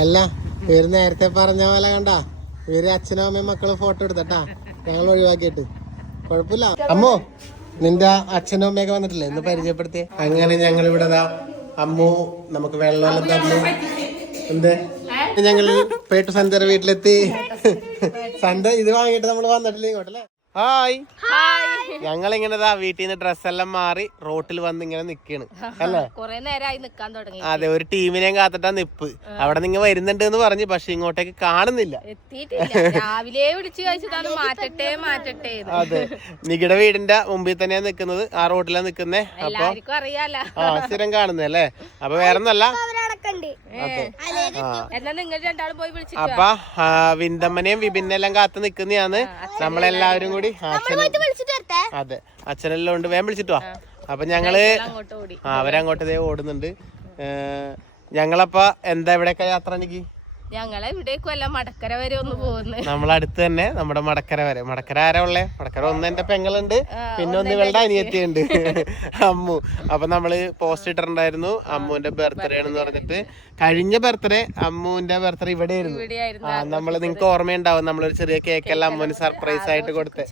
അല്ല ഇവർ നേരത്തെ പറഞ്ഞ പോലെ കണ്ട. ഇവർ അച്ഛനും അമ്മയും മക്കളും ഫോട്ടോ എടുത്തട്ടാ. ഞങ്ങൾ ഒഴിവാക്കിയിട്ട്. കുഴപ്പമില്ല. അമ്മോ നിന്റെ അച്ഛനും അമ്മയൊക്കെ വന്നിട്ടില്ലേ? ഇന്ന് പരിചയപ്പെടുത്തി അങ്ങനെ ഞങ്ങൾ ഇവിടെ ദാ അമ്മു നമുക്ക് വെള്ളം തന്നു. എന്ത്? ഞങ്ങൾ പേട്ടു സന്ധ്യ വീട്ടിലെത്തി. സന്ധ്യ ഇത് വാങ്ങിയിട്ട് നമ്മൾ വന്നിട്ടില്ല ഇങ്ങോട്ടല്ലേ? ഹായ്. ഞങ്ങൾ ഇങ്ങനെ വീട്ടിൽ നിന്ന് ഡ്രസ്സെല്ലാം മാറി റോട്ടിൽ വന്ന് ഇങ്ങനെ നിക്കാണ്. അല്ലേ? കൊറേ നേരമായി നിക്കാൻ തുടങ്ങി അതെ ഒരു ടീമിനെയും കാത്തിട്ടാ നിപ്പ്. അവിടെ നിങ്ങ വരുന്നുണ്ട് എന്ന് പറഞ്ഞു പക്ഷെ ഇങ്ങോട്ടേക്ക് കാണുന്നില്ല. എത്തിയിട്ടില്ല. രാവിലെ വിളിച്ചു കഴിച്ചതാണ് മാറ്റട്ടെ മാറ്റട്ടെ അതെ. നിങ്ങളുടെ വീടിന്റെ മുമ്പിൽ തന്നെയാ നിക്കുന്നത് ആ റോട്ടിലാ നിക്കുന്നേ. അപ്പൊ ആ സ്ഥിരം കാണുന്നല്ലേ അപ്പൊ വേറെ ഒന്നല്ല അതെ. എന്നാ നിങ്ങൾ രണ്ടാളും പോയി വിളിച്ചു അപ്പൊ വിന്തമ്മനെയും വിഭിന്നെല്ലാം കാത്തു നിക്കുന്നതാണ്. നമ്മളെല്ലാവരും കൂടി അച്ഛനും അതെ. അച്ഛനെല്ലാം ഉണ്ട്. വേം വിളിച്ചിട്ട് വാ. അപ്പൊ ഞങ്ങൾ അവരങ്ങോട്ട് ഓടുന്നുണ്ട്. ഞങ്ങളപ്പ എന്താ എവിടെയൊക്കെ യാത്ര എനിക്ക്? ഞങ്ങളെ ഇവിടേക്കും എല്ലാം മടക്കര വരെ ഒന്ന് പോകുന്നത് നമ്മളടുത്ത് തന്നെ നമ്മുടെ മടക്കര വരെ. മടക്കര ആരാ ഉള്ളേ? മടക്കര ഒന്ന് എന്റെ പെങ്ങളുണ്ട്. പിന്നെ ഒന്ന് ഇവളുടെ അനിയത്തിയുണ്ട്. അമ്മു. അപ്പൊ നമ്മൾ പോസ്റ്റ് ഇട്ടിട്ടുണ്ടായിരുന്നു. അമ്മുവിന്റെ ബർത്ത്ഡേ ആണെന്ന് പറഞ്ഞിട്ട്. കഴിഞ്ഞ ബർത്ത്ഡേ അമ്മുവിന്റെ ബർത്ത്ഡേ ഇവിടെ ആയിരുന്നു ആ നമ്മൾ നിങ്ങക്ക് ഓർമ്മയുണ്ടാവും. നമ്മളൊരു ചെറിയ കേക്കെല്ലാം അമ്മുവിന് സർപ്രൈസ് ആയിട്ട് കൊടുത്ത്.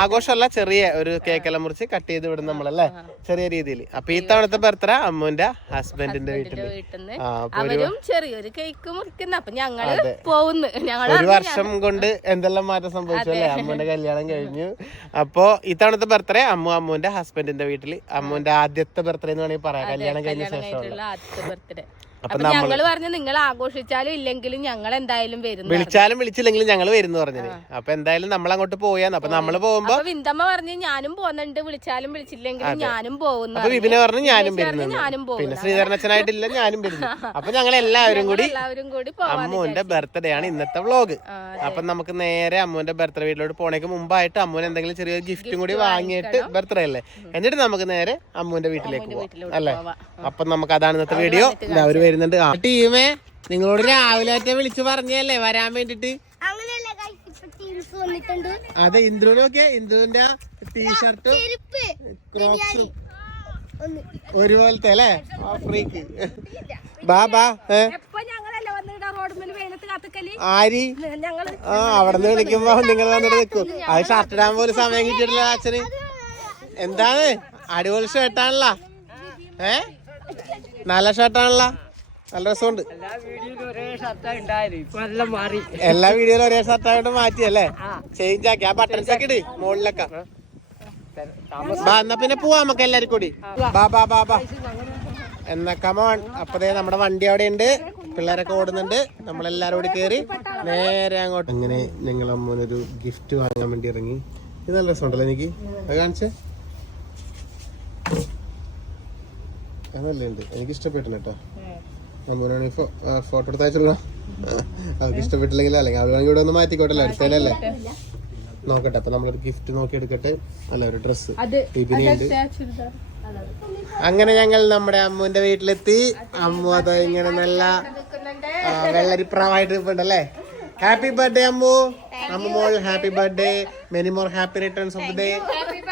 ആഘോഷമല്ല ചെറിയ ഒരു കേക്കെല്ലാം മുറിച്ച് കട്ട് ചെയ്ത് വിടും നമ്മളല്ലേ? ചെറിയ രീതിയിൽ അപ്പൊ ഈ തവണത്തെ ബർത്ത്ഡേ അമ്മുവിന്റെ ഹസ്ബൻഡിന്റെ വീട്ടിൽ. വീട്ടിൽ ചെറിയൊരു കേക്ക് മുറിക്കുന്ന അപ്പൊ ഞങ്ങൾ പോകുന്നു ഞങ്ങൾ ഒരു വർഷം കൊണ്ട് എന്തെല്ലാം മാറ്റം സംഭവിച്ചു അല്ലേ? അമ്മുവിന്റെ കല്യാണം കഴിഞ്ഞു. അപ്പോ ഇത്തവണത്തെ ബർത്ത്ഡേ അമ്മു അമ്മുവിന്റെ ഹസ്ബൻഡിന്റെ വീട്ടിൽ അമ്മുവിന്റെ ആദ്യത്തെ ബർത്ത്ഡേ എന്ന് വേണമെങ്കിൽ പറയാം. കല്യാണം കഴിഞ്ഞ ശേഷമുള്ള. ആദ്യത്തെ ബർത്ത്ഡേ അപ്പൊ ഞങ്ങൾ പറഞ്ഞു നിങ്ങൾ ആഘോഷിച്ചാലും ഇല്ലെങ്കിലും ഞങ്ങൾ എന്തായാലും വരുന്നു വിളിച്ചാലും വിളിച്ചില്ലെങ്കിലും ഞങ്ങൾ വരുന്നു പറഞ്ഞത്. അപ്പൊ എന്തായാലും നമ്മൾ അങ്ങോട്ട് പോയാന്ന് അപ്പൊ നമ്മൾ പോകുമ്പോ വിന്തമ്മ പറഞ്ഞു ഞാനും പോകുന്നുണ്ട് വിളിച്ചാലും വിളിച്ചില്ലെങ്കിലും ഞാനും പോകുന്നു അപ്പൊ വിപിനെ പറഞ്ഞു ഞാനും പറഞ്ഞു, വരുന്നു ഞാനും പോകുന്നു പിന്നെ ശ്രീധരനച്ഛനായിട്ടില്ല ഞാനും വരുന്നു. അപ്പൊ ഞങ്ങൾ എല്ലാവരും കൂടി എല്ലാവരും കൂടി അമ്മുവിന്റെ ബർത്ത്ഡേ ആണ് ഇന്നത്തെ വ്ലോഗ് അപ്പൊ നമുക്ക് നേരെ അമ്മുവിന്റെ ബർത്ത്ഡേ വീട്ടിലോട്ട് പോണേക്ക് മുമ്പായിട്ട് അമ്മുവിന് എന്തെങ്കിലും ചെറിയൊരു ഗിഫ്റ്റും കൂടി വാങ്ങിയിട്ട് ബർത്ത്ഡേ അല്ലേ? എന്നിട്ട് നമുക്ക് നേരെ അമ്മുവിന്റെ വീട്ടിലേക്ക് പോവാം. അല്ലേ? അപ്പൊ നമുക്ക് അതാണ് ഇന്നത്തെ വീഡിയോ അവർ വരുന്നുണ്ട്. ആ ടീമേ നിങ്ങളോട് രാവിലെ ഒറ്റ വിളിച്ചു പറഞ്ഞല്ലേ വരാൻ വേണ്ടിട്ട്? അങ്ങനെയല്ല guys, ഇപ്പൊ ടീംസ് വന്നിട്ടുണ്ട്. അതെ ഇന്ദ്രുവിനൊക്കെ ഇന്ദ്രുവിന്റെ ടീഷർട്ടും ക്രോക്സും ഒരുപോലത്തെ അല്ലേ? ഫ്രീക്ക് ബാ ബാ ഏ? ആരി? ഞങ്ങൾ. ആ അവിടെ നിന്ന് വിളിക്കുമ്പോ നിങ്ങൾ വന്നിട്ട് നിൽക്കും. അത് ഷർട്ട് ഇടാൻ പോലും സമയം കിട്ടിയിട്ടില്ല അച്ഛന്. എന്താണ്? അടിപൊളി ഷർട്ടാണല്ലോ ഏ? നല്ല ഷർട്ടാണല്ലോ നല്ല രസമുണ്ട്. എല്ലാ വീഡിയോയിലും ഒരേ ശബ്ദമുണ്ടോ മാറ്റി അല്ലേ? ചേഞ്ച് ആക്കി. ആ ബട്ടൺസ് ഒക്കെ ഇട്. മുകളിലൊക്കെ. ബാ എന്നാ പിന്നെ പോവാ നമുക്ക് എല്ലാരും കൂടി. ബാ ബാ ബാ ബാ. എന്നാ കമോൺ അപ്പതേ നമ്മുടെ വണ്ടി അവിടെ ഉണ്ട് പിള്ളേരൊക്കെ ഓടുന്നുണ്ട്. നമ്മളെല്ലാരും കൂടി കേറി നേരെ അങ്ങോട്ട്. അങ്ങനെ ഞങ്ങൾ അമ്മനൊരു ഗിഫ്റ്റ് വാങ്ങാൻ വേണ്ടി ഇറങ്ങി. ഇത് നല്ല രസമുണ്ടല്ലോ എനിക്ക്? അത് കാണിച്ചേ. അതല്ലേ ഉണ്ട് എനിക്ക് ഇഷ്ടപ്പെട്ടു കേട്ടോ അമ്മൂനാണെങ്കിൽ ഫോട്ടോ എടുത്ത് അയച്ചോളാം അവർക്ക് ഇഷ്ടപ്പെട്ടില്ലെങ്കിൽ അല്ലെങ്കിൽ അവരാണെങ്കിൽ ഇവിടെ ഒന്ന് മാറ്റിക്കോട്ടല്ലോ അടുത്തല്ലേ നോക്കട്ടെ അപ്പൊ നമ്മളൊരു ഗിഫ്റ്റ് നോക്കി എടുക്കട്ടെ. അല്ല ഒരു ഡ്രസ്സ് അത് ഉണ്ട്. അങ്ങനെ ഞങ്ങൾ നമ്മുടെ അമ്മുവിന്റെ വീട്ടിലെത്തി. അമ്മു അത് ഇങ്ങനെ നല്ല വെള്ളരിപ്രാവായിട്ട് ഇരിപ്പുണ്ടല്ലേ happy birthday Ammu. Ammu mall happy birthday many more happy returns of day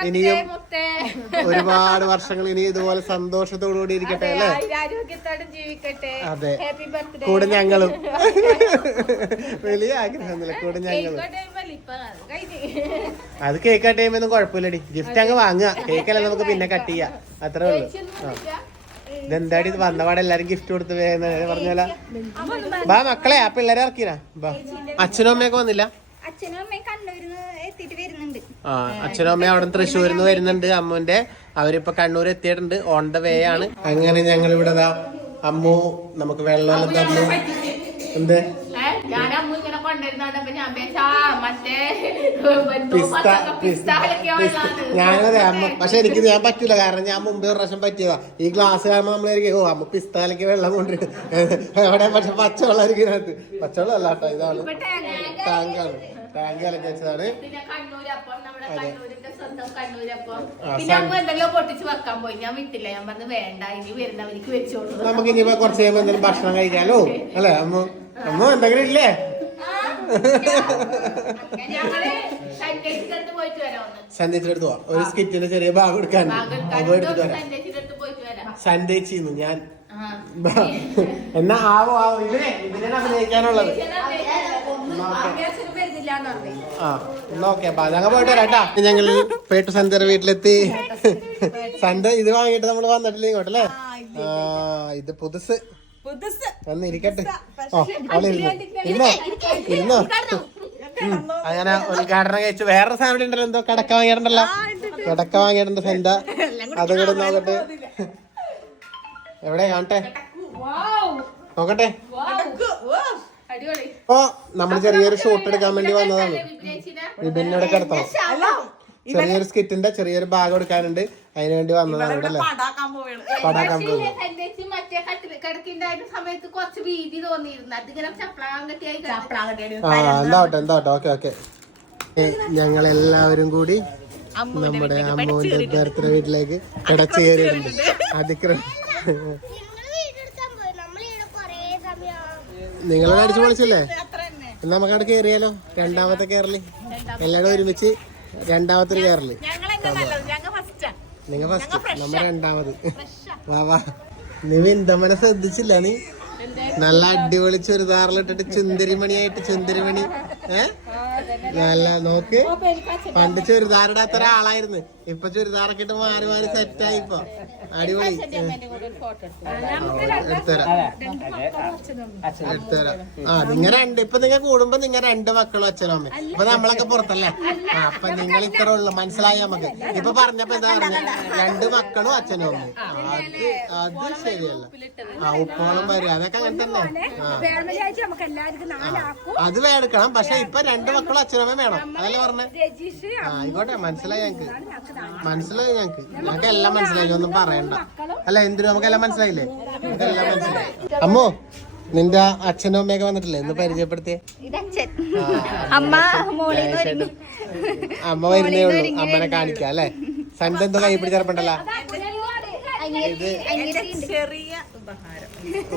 ഇനിയും ഒരുപാട് വർഷങ്ങൾ ഇനി ഇതുപോലെ സന്തോഷത്തോടു കൂടി ഇരിക്കട്ടെ അല്ലേ? ആരോഗ്യത്തോടെ ജീവിക്കട്ടെ. അതെ. കൂടെ ഞങ്ങളും. വലിയ ആഗ്രഹമൊന്നുമില്ല കൂടെ ഞങ്ങളും. അത് കേക്ക് കട്ട് കുഴപ്പമില്ലടി. ഗിഫ്റ്റ് അങ്ങ് വാങ്ങുക. കേക്കല്ല നമുക്ക് പിന്നെ കട്ട് ചെയ്യാം. അത്രേ ഉള്ളൂ. ഇതെന്താടി ഇത് വന്നപാടെ എല്ലാരും ഗിഫ്റ്റ് കൊടുത്ത് പറഞ്ഞാല. ബാ മക്കളെ ആ പിള്ളേരെ ഇറക്കിനാ ബാ. അച്ഛനും അമ്മയൊക്കെ വന്നില്ല? അച്ഛനും അമ്മയും കണ്ണൂരിന്ന് എത്തിയിട്ട് വരുന്നുണ്ട്. ആ അച്ഛനും അമ്മയും അവിടെ തൃശ്ശൂരിൽ നിന്ന് വരുന്നുണ്ട് അമ്മുവിന്റെ അവരിപ്പൊ കണ്ണൂർ എത്തിയിട്ടുണ്ട്. ഓൺ ദ വേ ആണ്. അങ്ങനെ ഞങ്ങൾ ഇവിടെ അമ്മു നമുക്ക് വെള്ളം തന്നു. എന്ത്? ഞാൻ അമ്മ ഇങ്ങനെ ഞാൻ മറ്റേ ഞാനതെ അമ്മ. പക്ഷെ എനിക്ക് ഞാൻ പറ്റൂല. കാരണം ഞാൻ മുമ്പേ ഒരു പ്രാവശ്യം പറ്റിയതാ. ഈ ഗ്ലാസ് കാണുമ്പോൾ നമ്മളായിരിക്കും ഓ അമ്മ പിസ്താലയ്ക്ക് വെള്ളം കൊണ്ടുവരും. എവിടെ? പക്ഷെ പച്ചവെള്ളം ഇരിക്കുന്നത് പച്ചവെള്ളം അല്ലാട്ടോ ഇതാണ്. ടാങ്കാണ് ടാങ്ക് കലക്കി വെച്ചതാണ്. പിന്നെ കണ്ണൂരപ്പം നമ്മുടെ കണ്ണൂരിന്റെ സ്വന്തം കണ്ണൂരപ്പം പിന്നെ അമ്മ എന്തെല്ലോ പൊട്ടിച്ച് വെക്കാൻ പോയി. ഞാൻ വിട്ടില്ല. ഞാൻ പറഞ്ഞു വേണ്ട ഇനി വരുന്നവർക്ക് വെച്ചോളൂ നമുക്ക് ഇനിയിപ്പോ കുറച്ച് കഴിയുമ്പോ എന്തെങ്കിലും ഭക്ഷണം കഴിക്കാലോ? അല്ലെ അമ്മ? അമ്മ എന്തെങ്കിലും ഇല്ലേ? ഞങ്ങൾ പോവാ. ഒരു സ്കിറ്റിന്റെ ചെറിയ ഭാഗം എടുക്കാൻ. അത് എടുത്തിട്ട് വരാം. സന്ധ്യച്ചിന്നു ഞാൻ. എന്നാ ആവോ ആവോ. ഇതിനെ ഇതിനാണ് അഭിനയിക്കാനുള്ളത്. ആ എന്നാ ഓക്കെ അപ്പൊ അതങ്ങ് പോയിട്ട് വരാം കേട്ടാ. ഞങ്ങൾ പേട്ടു സന്ധ്യയുടെ വീട്ടിലെത്തി. സന്ധ്യ ഇത് വാങ്ങിയിട്ട് നമ്മൾ വന്നിട്ടില്ല ഇങ്ങോട്ട് അല്ലേ? ആ ഇത് പുതുസ്. ഒന്ന് ഇരിക്കട്ടെ ഓ ഇന്നോ ഇരുന്നു? ഇരുന്നോ. അങ്ങനെ ഉദ്ഘാടനം കഴിച്ചു. വേറെ സാധനം ഉണ്ടല്ലോ എന്തോ കടക്ക വാങ്ങിയിട്ടുണ്ടല്ലോ. കടക്ക വാങ്ങിയിട്ടുണ്ട് സെന്റ അത് കൂടെ നോക്കട്ടെ. എവിടെ കാണട്ടെ? നോക്കട്ടെ. അടിപൊളി. ഇപ്പൊ നമ്മൾ ചെറിയൊരു ഷോട്ട് എടുക്കാൻ വേണ്ടി വന്നതാണ്. വിഭിന്നയുടെ കിടത്തണം. ചെറിയൊരു സ്കിറ്റിന്റെ ചെറിയൊരു ഭാഗം എടുക്കാനുണ്ട് അതിനു വേണ്ടി വന്നതാണ് ഇവിടെ അല്ലേ? പടാക്കാൻ പോകുന്നു ആ എന്താവട്ടെ എന്താവട്ടെ. Okay okay. ഞങ്ങൾ എല്ലാവരും കൂടി നമ്മുടെ അമ്മൂന്റെ ബർത്ത്ഡേ വീട്ടിലേക്ക് കിടച്ചു കയറിയിട്ടുണ്ട് അതിക്രമം നിങ്ങൾ വീടെടുക്കാൻ പോയി നമ്മളിവിടെ കൊറേ സമയം നിങ്ങൾ അടിച്ചു പൊളിച്ചല്ലേ? എന്നാ നമുക്ക് അവിടെ കയറിയാലോ രണ്ടാമത്തെ കയറൽ എല്ലാവരും ഒരുമിച്ച് രണ്ടാമത്തെ കയറൽ നിങ്ങൾ ഫസ്റ്റ് നമ്മ രണ്ടാമത്. വാ വാ. നീ വിന്തമനെ ശ്രദ്ധിച്ചില്ല നീ? നല്ല അടിപൊളി ചുരിദാറിലിട്ടിട്ട് ചുന്തിരിമണിയായിട്ട് ചുന്തിരിമണി ഏ? നല്ല നോക്ക്. പണ്ട് ചുരിദാറിടാത്ത ഒരാളായിരുന്നു. ഇപ്പൊ ചുരിദാറൊക്കെ ഇട്ട് മാറി മാറി സെറ്റായി ഇപ്പൊ. അടിപൊളി. എടുത്തരാം. എടുത്തരാം. ആ നിങ്ങ രണ്ട് ഇപ്പൊ നിങ്ങ കൂടുമ്പോ നിങ്ങ രണ്ട് മക്കളും അച്ഛനും അമ്മ ഇപ്പൊ നമ്മളൊക്കെ പുറത്തല്ലേ? ആ അപ്പൊ നിങ്ങൾ ഇത്ര ഉള്ളു. മനസ്സിലായി നമുക്ക്? ഇപ്പൊ പറഞ്ഞപ്പോ എന്താ പറഞ്ഞ? രണ്ട് മക്കളും അച്ഛനും അമ്മയും. അത് അത് ശരിയല്ല. ആ ഉപ്പോളം വരും. അതൊക്കെ അങ്ങനെ തന്നെ അത് വേണം പക്ഷെ ഇപ്പൊ രണ്ട് മക്കളും അച്ഛനും അച്ഛനമ്മയും വേണം. അതല്ലേ പറഞ്ഞേ? രജിഷ് ആ ആയിക്കോട്ടെ മനസ്സിലായി ഞങ്ങക്ക്. മനസ്സിലായി ഞങ്ങക്ക്. ഞങ്ങക്ക് എല്ലാം മനസ്സിലായി ഒന്നും പറയണ്ട. അല്ല എന്തിനും? നമുക്ക് എല്ലാം മനസ്സിലായില്ലേ? നമുക്ക് എല്ലാം മനസ്സിലായി. അമ്മോ നിന്റെ അച്ഛനും അമ്മയൊക്കെ വന്നിട്ടില്ലേ? എന്ന് പരിചയപ്പെടുത്തിയേ. അമ്മ. അമ്മ വരുന്നേ ഉള്ളൂ. അമ്മനെ കാണിക്കാം അല്ലേ? സൺഡേ എന്തോ കൈ പിടിച്ചെറപ്പുണ്ടല്ലോ ഇത്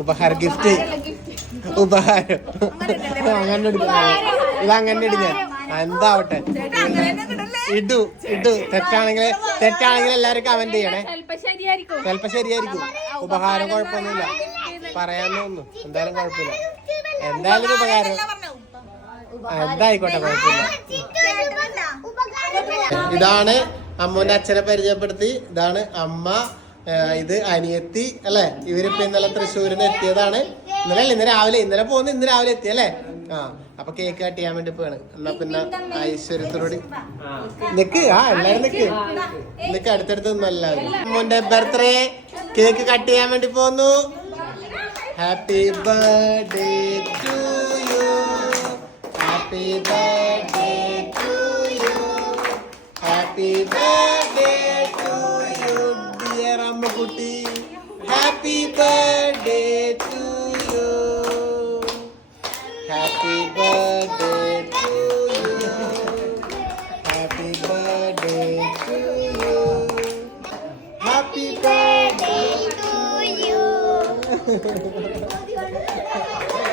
ഉപഹാര. ഗിഫ്റ്റ്. ഉപഹാരം. അങ്ങനെ ഇടുന്നത് ഇത് അങ്ങനെ ഞാൻ. എന്താവട്ടെ? ഇടു ഇടു. തെറ്റാണെങ്കിൽ തെറ്റാണെങ്കിൽ എല്ലാരും കമന്റ് ചെയ്യണേ. ചിലപ്പോ ശരിയായിരിക്കും ഉപഹാരം കുഴപ്പമൊന്നുമില്ല. പറയാനൊന്നും എന്തായാലും കുഴപ്പമില്ല. എന്തായാലും ഉപകാരം. എന്തായിക്കോട്ടെ കുഴപ്പമില്ല. ഇതാണ് അമ്മൂന്റെ അച്ഛനെ പരിചയപ്പെടുത്തി. ഇതാണ് അമ്മ ഇത് അനിയത്തി അല്ലെ? ഇവരിപ്പോ ഇന്നലെ തൃശ്ശൂരിന് എത്തിയതാണ്. ഇന്നലെ ഇന്ന് രാവിലെ. ഇന്നലെ പോകുന്നു ഇന്ന് രാവിലെ എത്തി അല്ലേ? ആ. അപ്പൊ കേക്ക് കട്ട് ചെയ്യാൻ വേണ്ടി പോവാണ്. എന്നാ പിന്നെ ഐശ്വര്യത്തോട് നിക്ക് ആ എല്ലാരും നിക്ക്. നിക്ക്. അടുത്തടുത്ത് എല്ലാവരും അമ്മൂന്റെ ബർത്ത്ഡേ കേക്ക് കട്ട് ചെയ്യാൻ വേണ്ടി പോന്നു happy birthday to you happy birthday to you happy birthday to you dear അമ്മ കുട്ടി ഹാപ്പി ബർത്ത്ഡേ ടു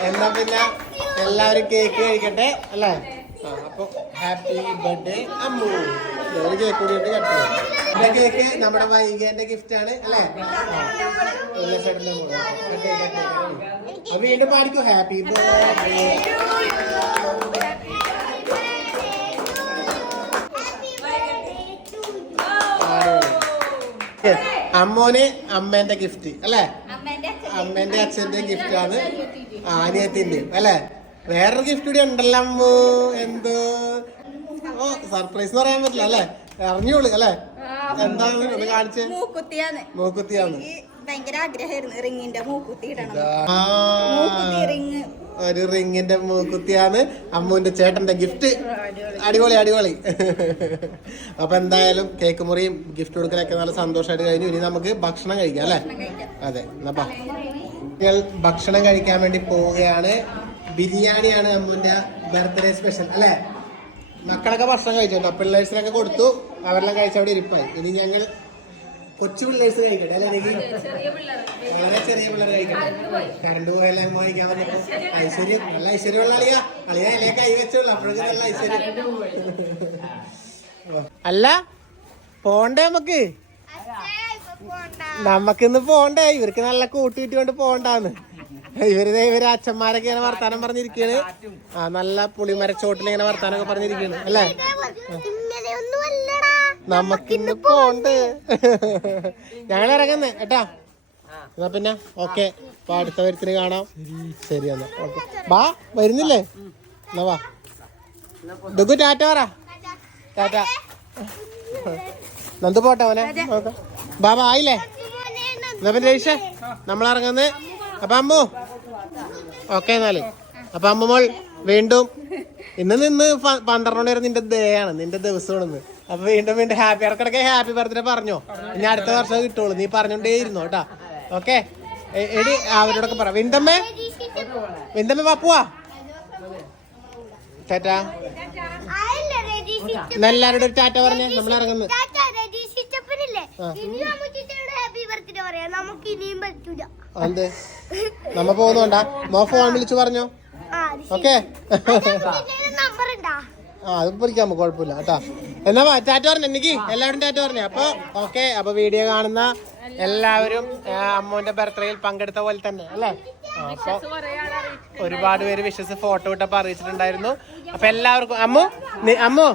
എന്നാ പിന്നെ എല്ലാവരും കേക്ക് കഴിക്കട്ടെ അല്ലേ? അപ്പൊ ഹാപ്പി ബർത്ത്ഡേ അമ്മു. ഒരു കേക്ക് കൂടി പിന്നെ കേക്ക് നമ്മുടെ വൈകേന്റെ ഗിഫ്റ്റ് ആണ് അല്ലേ. അപ്പൊ വീണ്ടും പാടിക്കോ ഹാപ്പി ബർത്ത്ഡേ അമ്മോന് അമ്മേന്റെ ഗിഫ്റ്റ് അല്ലേ? അമ്മേന്റെ അച്ഛന്റെ ഗിഫ്റ്റ് ആണ്. ആനിയത്തിന്റെ അല്ലെ? വേറൊരു ഗിഫ്റ്റ് കൂടി ഉണ്ടല്ലോ അമ്മു. എന്തോ? ഓ സർപ്രൈസ് എന്ന് പറയാൻ പറ്റില്ല അല്ലെ? അറിഞ്ഞോളൂ അല്ലെ? എന്താണ്? ഒന്ന് മൂക്കുത്തിയാണ്. മൂക്കുത്തിയാണ്. ഭയങ്കര ആഗ്രഹമായിരുന്നു റിങ്ങിന്റെ മൂക്കുത്തി ഇടണം മൂക്കുത്തി റിങ്. ഒരു റിങ്ങിന്റെ മൂക്കുത്തിയാണ് അമ്മുവിന്റെ ചേട്ടന്റെ ഗിഫ്റ്റ് അടിപൊളി അടിപൊളി. അപ്പൊ എന്തായാലും കേക്ക് മുറിയും ഗിഫ്റ്റ് കൊടുക്കലൊക്കെ നല്ല സന്തോഷമായിട്ട് കഴിഞ്ഞു. ഇനി നമുക്ക് ഭക്ഷണം കഴിക്കാം അല്ലെ? അതെ എന്നാ. ഞങ്ങൾ ഭക്ഷണം കഴിക്കാൻ വേണ്ടി പോവുകയാണ്. ബിരിയാണിയാണ് അമ്മുവിന്റെ ബർത്ത്ഡേ സ്പെഷ്യൽ അല്ലെ? മക്കളൊക്കെ ഭക്ഷണം കഴിച്ചു പിള്ളേഴ്സിനൊക്കെ കൊടുത്തു. അവരെല്ലാം കഴിച്ച അവിടെ ഇരിപ്പായി. ഇനി ഞങ്ങൾ കൊച്ചു പിള്ളേഴ്സ് കഴിക്കട്ടെ അല്ലെ എനിക്ക് വളരെ ചെറിയ പിള്ളേർ കഴിക്കട്ടെ. കരണ്ട് പോയെല്ലാം വാങ്ങിക്കാൻ പറഞ്ഞപ്പോ ഐശ്വര്യം നല്ല ഐശ്വര്യമുള്ള അളിയാ. അളിയാ അല്ലേ കൈ വെച്ചുള്ള അപ്പോഴേക്കും നല്ല ഐശ്വര്യം അല്ല പോണ്ടേ നമുക്ക്? നമുക്കിന്ന് പോണ്ടേ. ഇവർക്ക് നല്ല കൂട്ടി കിട്ടിയോണ്ട് പോണ്ടാന്ന്. ഇവർ ഇവർ അച്ഛന്മാരൊക്കെ ഇങ്ങനെ വർത്താനം പറഞ്ഞിരിക്കാണ് ആ നല്ല പുളിമരച്ചോട്ടിൽ ഇങ്ങനെ വർത്താനൊക്കെ പറഞ്ഞിരിക്കാണ് അല്ലേ? നമുക്കിന്ന് പോണ്ട്. ഞങ്ങൾ ഇറങ്ങുന്നേ കേട്ടാ? എന്നാ പിന്നെ ഓക്കെ. അപ്പൊ അടുത്ത വരുത്തിന് കാണാം. ശരി എന്നാ. ഓക്കെ. വാ വരുന്നില്ലേ? എന്നാ വാ. ദുഗു ടാറ്റ പറ. ടാറ്റ. നന്ദു പോട്ടെ നോക്കാം ബാബ ആയില്ലേ? എന്നാ പിന്നെ രേഷേ നമ്മൾ ഇറങ്ങുന്നത് അപ്പൊ അമ്മു. ഓക്കെ എന്നാൽ. അപ്പൊ അമ്മുമോൾ വീണ്ടും ഇന്ന് നിന്ന് പന്ത്രണ്ട് മണി വരെ നിന്റെ ഡേ ആണ്. നിന്റെ ദിവസമാണ് അപ്പൊ വീണ്ടും വീണ്ടും ഹാപ്പി ഇടക്കിടക്ക് ഹാപ്പി ബർത്ത്ഡേ പറഞ്ഞോ. ഇനി അടുത്ത വർഷം കിട്ടുള്ളൂ. നീ പറഞ്ഞോണ്ടേ ഇരുന്നോ കേട്ടാ ഓക്കെ എടി അവരോടൊക്കെ പറ. വിന്തമ്മേ വിന്തമ്മ പാപ്പുവാ ടാറ്റാ. എല്ലാരോടും എല്ലാവരോടും ഒരു ടാറ്റ പറഞ്ഞേ നമ്മൾ ഇറങ്ങുന്നു. നമ്മ പോകുന്നുണ്ടാ? മോ ഫോൺ വിളിച്ചു പറഞ്ഞോ. ഓക്കേ ആ അത് പൊരിക്കാമോ? കുഴപ്പമില്ല കേട്ടോ. എന്നാ ടാറ്റ പറഞ്ഞു എനിക്ക്? എല്ലാവരും ടാറ്റ പറഞ്ഞു? അപ്പൊ ഓക്കെ അപ്പൊ വീഡിയോ കാണുന്ന എല്ലാവരും അമ്മുവിന്റെ ബർത്ത്ഡേയിൽ പങ്കെടുത്ത പോലെ തന്നെ അല്ലേ? അപ്പൊ ഒരുപാട് പേര് വിശ്വസ് ഫോട്ടോ ഇട്ടപ്പോ അറിയിച്ചിട്ടുണ്ടായിരുന്നു. അപ്പൊ എല്ലാവർക്കും അമ്മു അമ്മു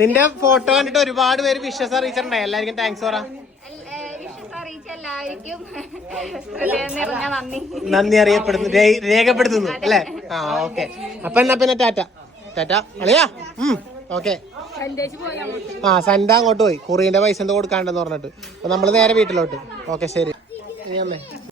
നിന്റെ ഫോട്ടോ കണ്ടിട്ട് ഒരുപാട് പേര് വിശ്വസ് അറിയിച്ചിട്ടുണ്ടായി. എല്ലാവർക്കും താങ്ക്സ് പറ. നന്ദി. അറിയപ്പെടുന്നു രേഖപ്പെടുത്തുന്നു അല്ലേ? ആ ഓക്കെ അപ്പൊ എന്നാ പിന്നെ ടാറ്റ. ടാറ്റ. അളിയാ ഓക്കെ. ആ സണ്ട അങ്ങോട്ട് പോയി. കുറിയന്റെ പൈസ എന്താ കൊടുക്കാണ്ടെന്ന് പറഞ്ഞിട്ട്. അപ്പൊ നമ്മൾ നേരെ വീട്ടിലോട്ട്. ഓക്കെ ശരി. അമ്മേ.